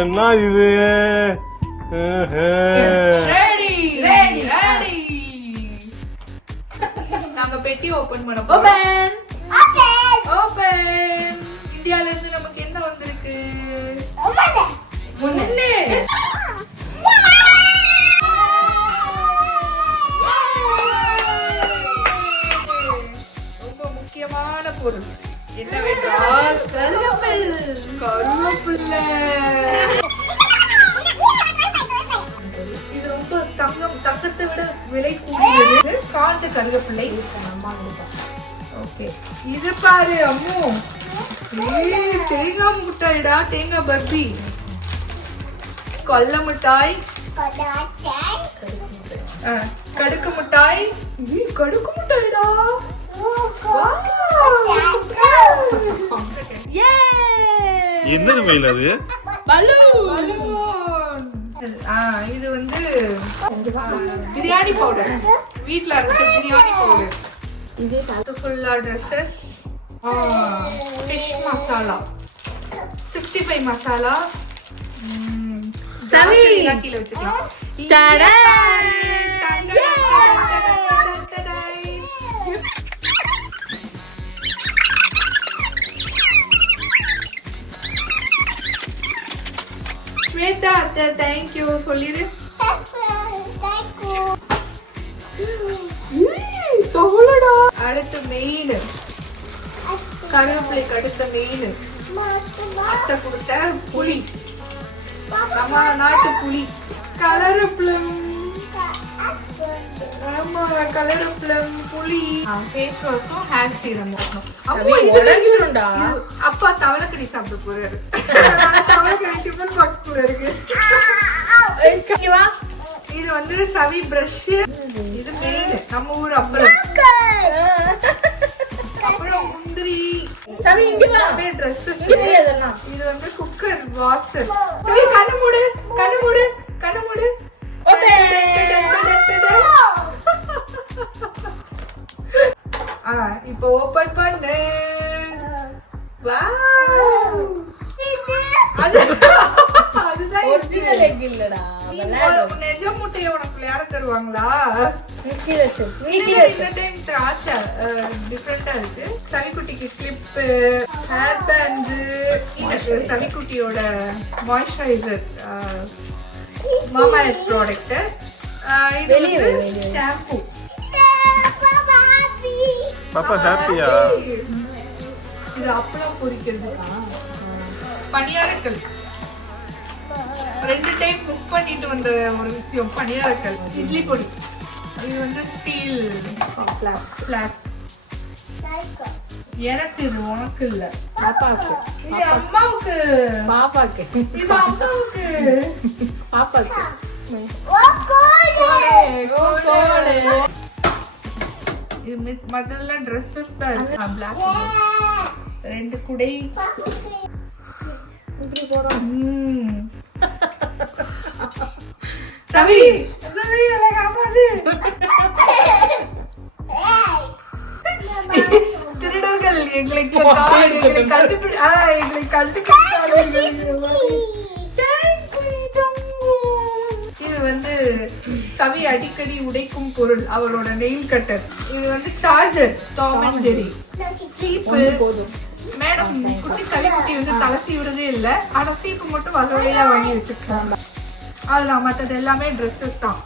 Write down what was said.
என்ன இது? நாங்க பெட்டி ஓபன் பண்ண போறோம். ஓபன். இந்தியால இருந்து நமக்கு என்ன வந்திருக்கு? முன்னே ரொம்ப முக்கியமான பொருள் என்னவென்றால் கருவேப்பிலை. இது ரொம்ப தங்கத்தை விட விலை கூடியது. காஞ்ச கருவேப்பிலை. ஓகே, இது பாரு அம்மு, தேங்காய் முட்டாய்டா, தேங்காய் பர்பி. கொல்ல மிட்டாய், கடுக்கு மிட்டாய். கடுக்கு மிட்டாய்டா. என்னது மயில் அது? இது வந்து பிரியாணி பவுடர், வீட்ல அரைச்ச பிரியாணி பவுடர். இது ஃபுல்லா ட்ரெஸ்ஸஸ். ஃபிஷ் மசாலா, 65 மசாலா. சவி கீழ வச்சுக்கலாம். ஸ்வேதா அத்தை தேங்க்யூ சொல்லிடு. அடுத்து மெயின் கருவேப்பிலைக்கு அடுத்த மெயின் அத்தை கொடுத்த புளி, நம்ம நாட்டு புளி. கலரப்ளம். ஆமா, கலரப்ளம், புளி. ஃபேஸ் வாஷும் ஹேர் சீரமும். அப்பா தவளைக்கறி சாப்பிட போறாரு. தவளைக்கறி டிஃபன் பாக்ஸ்ல இருக்கு. இது வந்து சவி பிரஷ். இது மெயின் நம்ம ஊர் அப்பளம். அப்புறம் முந்திரி. ட்ரெஸ்ஸஸ். இது வந்து குக்கர், வாஷர். கண்ணு மூடு, கண்ணு மூடு, கண்ணு மூடு. இப்போ ஓபன் பண்ணு. வாவ், அதுதான் ஒரிஜினல் எக் இல்லடா. நெஜ முட்டையை உனக்கு விளையாட தருவாங்களா? டிஃபரெண்டா இருக்கு. சவிக்குட்டிக்கு கிளிப், ஹேர் பேண்ட், சவிக்குட்டியோட மாய்ஸ்சரைசர், மாமாஎர்த் ப்ராடக்ட். இது வந்து ஷாம்பு. பாப்பா ஹாப்பியா? இது அப்பளம் பொரிக்கிறதுக்கா? பணியாரக்கல். 2 டைம் மிஸ் பண்ணிட்டு வந்த ஒரு விஷயம், பணியாரக்கல். இட்லி பொடி. இது வந்து ஸ்டீல் ஃப்ளாஸ்க். எனக்கு இது, உனக்கு இல்ல. பாப்பாக்கு. இது அம்மாவுக்கு. பாப்பாக்கு. இது அம்மாவுக்கு. பாப்பாக்கு. இது முதல்ல ட்ரெஸ்ஸஸ் தான் இருக்கு. பிளாக். 2 குடை. இப்படி போறோம். சவி, சவி எனக்கு ஆமாது. திருடர்கள் எங்களை இது வந்து சவி அடிக்கடி உடைக்கும் பொருள், அவளோட நெயில் கட்டர். இது வந்து charger, Tom and Jerry. Madam, குட்டி சவி குட்டி வந்து தலை சீவுறதே இல்ல. ஆனா சீப்பு மட்டும் வகையா வாங்கி வச்சிருக்காங்க. அதுதான், மற்றது எல்லாமே ட்ரெஸ்ஸஸ் தான்.